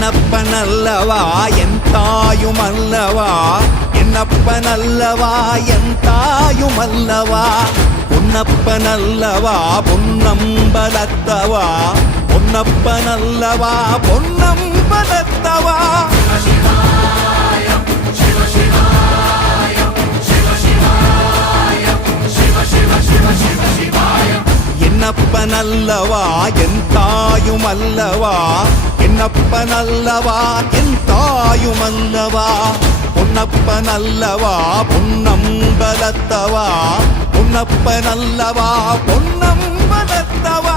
என்னப்பனல்லவா என் தாயுமல்லவா, என்னப்பனல்லவா என் தாயுமல்லவா, பொன்னப்பனல்லவா பொன்னம்பலத்தவா, பொன்னப்பனல்லவா பொன்னம்பலத்தவா. என்னப்பனல்லவா என் தாயுமல்லவா, என்னப்பனல்லவா என் தாயுமல்லவா, பொன்னப்பனல்லவா பொன்னம்பலத்தவா, பொன்னப்பனல்லவா பொன்னம்பலத்தவா.